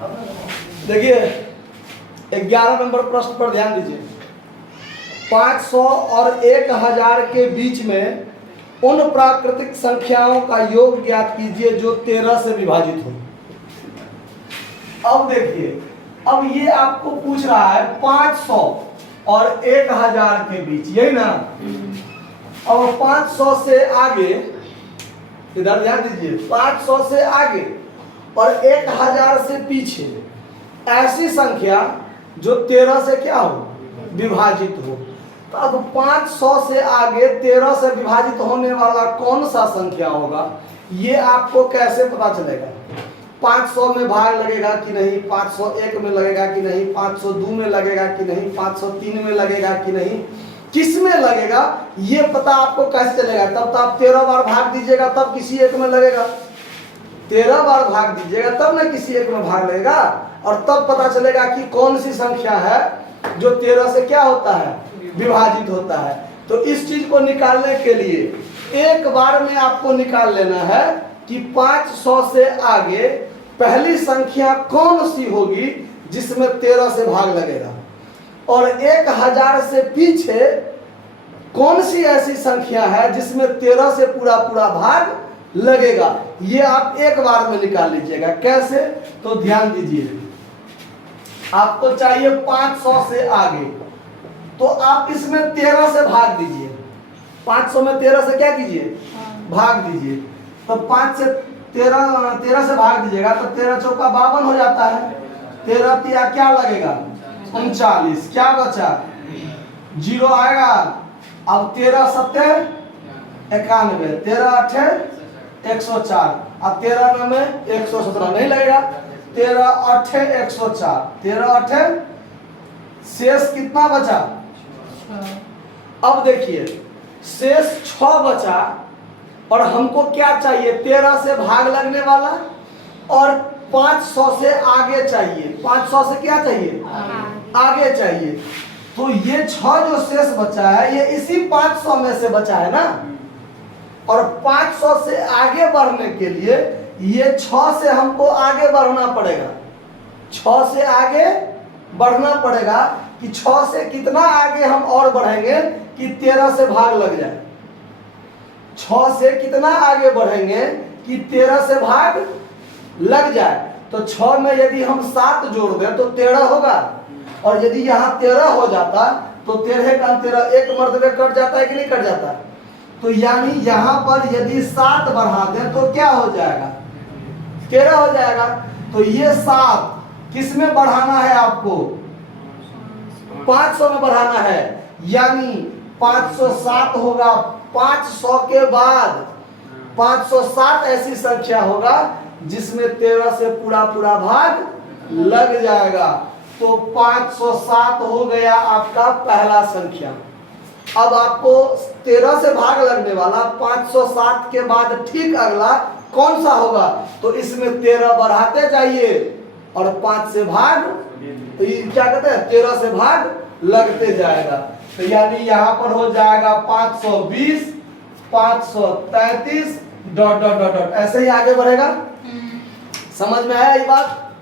देखिए 11 नंबर प्रश्न पर ध्यान दीजिए। 500 और 1000 के बीच में उन प्राकृतिक संख्याओं का योग ज्ञात कीजिए जो 13 से विभाजित हो। अब देखिए, अब ये आपको पूछ रहा है 500 और 1000 के बीच, यही ना। और 500 से आगे, इधर ध्यान दीजिए, 500 से आगे और 1000 से पीछे ऐसी संख्या जो 13 से क्या हो, विभाजित हो। तो अब 500 से आगे 13 से विभाजित होने वाला कौन सा संख्या होगा, ये आपको कैसे पता चलेगा? 500 में भाग लगेगा कि नहीं, 501 में लगेगा कि नहीं, 502 में लगेगा कि नहीं, 503 में लगेगा कि नहीं, किस में लगेगा, ये पता आपको कैसे चलेगा? तब तो आप 13 बार भाग दीजिएगा तब किसी एक में लगेगा। 13 बार भाग दीजिएगा तब ना किसी एक में भाग लगेगा, और तब पता चलेगा कि कौन सी संख्या है जो 13 से क्या होता है, विभाजित होता है। तो इस चीज को निकालने के लिए एक बार में आपको निकाल लेना है कि 500 से आगे पहली संख्या कौन सी होगी जिसमें 13 से भाग लगेगा, और 1000 से पीछे कौन सी ऐसी संख्या है जिसमें 13 से पूरा पूरा भाग लगेगा। ये आप एक बार में निकाल लीजिएगा। कैसे? तो ध्यान दीजिए, आपको चाहिए 500 से आगे, तो आप इसमें 13 से भाग दीजिए। 500 में 13 से क्या कीजिए, भाग दीजिए। तो 5 से 13 से भाग दीजिएगा तो 13 चौका 52 हो जाता है। 13 तिया क्या लगेगा, 39। क्या बचा, 0 आएगा। अब 13 सत्ते 91, 13 अठे 104, अब 13 में 117 नहीं लगेगा। 13 अठे 104, 13 अठे शेष कितना बचा? अब देखिए शेष 6 बचा, और हमको क्या चाहिए, 13 से भाग लगने वाला और 500 से आगे चाहिए। 500 से क्या चाहिए, आगे चाहिए। तो ये 6 जो शेष बचा है ये इसी 500 में से बचा है ना, और 500 से आगे बढ़ने के लिए ये 6 से हमको आगे बढ़ना पड़ेगा। 6 से आगे बढ़ना पड़ेगा कि 6 से कितना आगे हम और बढ़ेंगे कि 13 से भाग लग जाए। 6 से कितना आगे बढ़ेंगे कि 13 से भाग लग जाए। तो 6 में यदि हम 7 जोड़ दें तो 13 होगा, और यदि यहाँ 13 हो जाता तो 13 का 13 एक मर्तबे कट जाता है कि नहीं कट जाता? तो यानी यहाँ पर यदि 7 बढ़ा दें तो क्या हो जाएगा, 13 हो जाएगा। तो ये 7 किस में बढ़ाना है आपको, 500 में बढ़ाना है, यानी 507 होगा। 500 के बाद 507 ऐसी संख्या होगा जिसमें 13 से पूरा पूरा भाग लग जाएगा। तो 507 हो गया आपका पहला संख्या। अब आपको 13 से भाग लगने वाला 507 के बाद ठीक अगला कौन सा होगा, तो इसमें 13 बढ़ाते जाइए और 5 से भाग, तो ये क्या कहते हैं, 13 से भाग लगते जाएगा। तो यानी यहाँ पर हो जाएगा 520, 533 डॉट डॉट डॉट डॉट, ऐसे ही आगे बढ़ेगा। समझ में आया ये बात?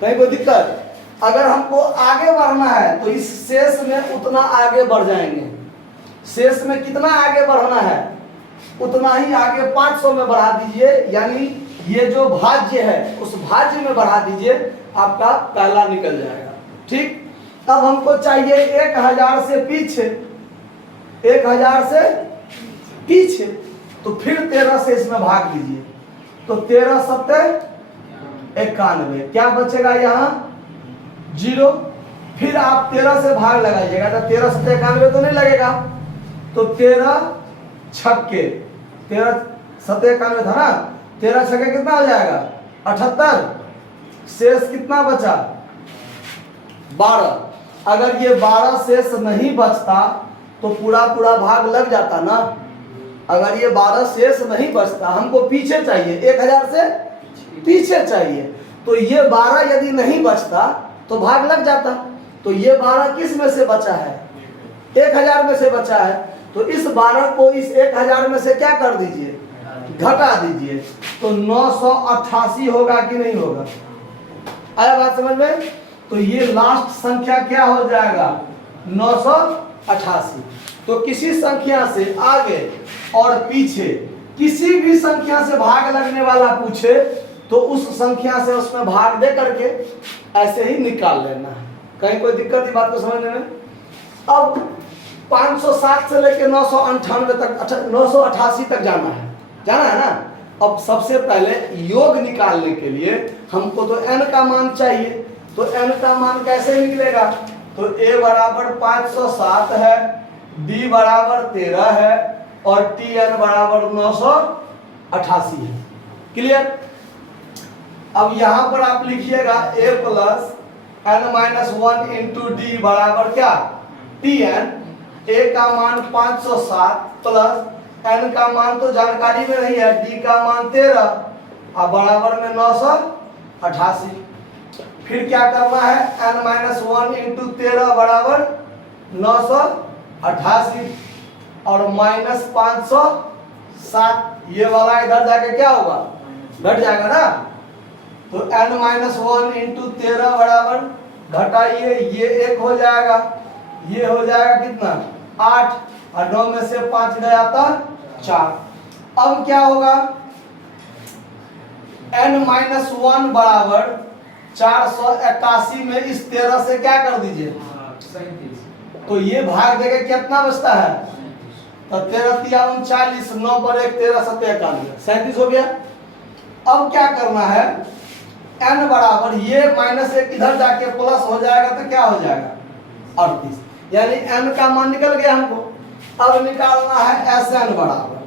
कहीं कोई दिक्कत? अगर हमको आगे बढ़ना है तो इस शेष में उतना आगे बढ़ जाएंगे। शेष में कितना आगे बढ़ना है उतना ही आगे 500 में बढ़ा दीजिए, यानी ये जो भाज्य है उस भाज्य में बढ़ा दीजिए, आपका पहला निकल जाएगा। ठीक, अब हमको चाहिए 1000 से पीछे, 1000 से पीछे, तो फिर 13 से इसमें भाग दीजिए। तो 13 सत्ते 91, क्या बचेगा यहाँ 0। फिर आप 13 से भाग लगाइएगा तो 13 सत्ते 91 तो नहीं लगेगा। तो 13 छक्के, 13 सत्ते 91 था ना, 13 छक्के कितना हो जाएगा 78। शेष कितना बचा 12। अगर ये 12 शेष नहीं बचता तो पूरा पूरा भाग लग जाता ना। अगर ये 12 शेष नहीं बचता, हमको पीछे चाहिए, 1000 से पीछे चाहिए, तो ये 12 यदि नहीं बचता तो भाग लग जाता। तो ये 12 किस में से बचा है, 1000 में से बचा है। तो इस 12 को इस 1000 में से क्या कर दीजिए, घटा दीजिए। तो 988 होगा कि नहीं होगा, आया बात समझ में? तो ये लास्ट संख्या क्या हो जाएगा? 988। तो किसी संख्या से आगे और पीछे किसी भी संख्या से भाग लगने वाला पूछे तो उस संख्या से उसमें भाग दे करके ऐसे ही निकाल लेना है। कहीं कोई दिक्कत ही बात को समझने में? अब 507 से लेकर 998 तक 988 तक जाना है ना? अब सबसे पहले योग निकालने के लिए हमको तो n का मान चाहिए। तो n का मान कैसे निकलेगा? तो a बराबर 507 है, b बराबर 13 है और tn बराबर 988 है। क्लियर? अब यहां पर आप लिखिएगा a plus n-1 into D बराबर क्या? tn। a का मान 507 प्लस n का मान तो जानकारी में नहीं है, d का मान 13 और बराबर में 988। फिर क्या करना है? n-1 इंटू 13 बराबर 988 और माइनस 507, ये वाला इधर जाके क्या होगा? घट जाएगा ना। तो n-1 इंटू 13 बराबर घटाइए, ये 1 हो जाएगा, ये हो जाएगा कितना? 8 और 9 में से 5 गया था 4। अब क्या होगा? n-1 बराबर 481 में इस 13 से क्या कर दीजिए? तो ये भाग देके कितना बचता है? तो 13 तिया 39, 9 पर 1 13 7 91 37 हो गया। अब क्या करना है? n बराबर ये माइनस 1 इधर जाके प्लस हो जाएगा तो क्या हो जाएगा? 38, यानी n का मान निकल गया हमको। अब निकालना है Sn बराबर,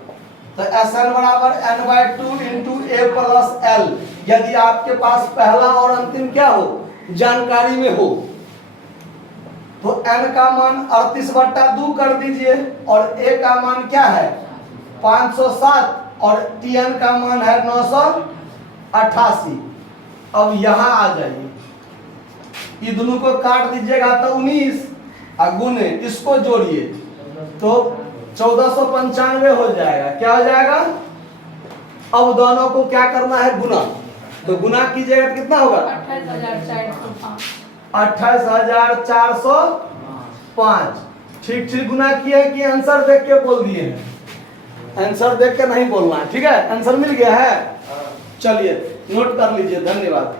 तो Sn बराबर n/2 into a plus l, यदि आपके पास पहला और अंतिम क्या हो? जानकारी में हो। तो n का मान 38/2 कर दीजिए और a का मान क्या है? 507 और tn का मान है 988। अब यहां आ जाइए, ये दोनों को काट दीजिएगा तो 19 और गुने इसको जोड़िए तो 1495 हो जाएगा। क्या हो जाएगा? अब दोनों को क्या करना है? गुना। तो गुना कीजिएगा तो कितना होगा? 28,405। ठीक ठीक गुना किए कि आंसर देख के बोल दिए हैं? आंसर देख के नहीं बोलना है, ठीक है? आंसर मिल गया है? चलिए नोट कर लीजिए। धन्यवाद।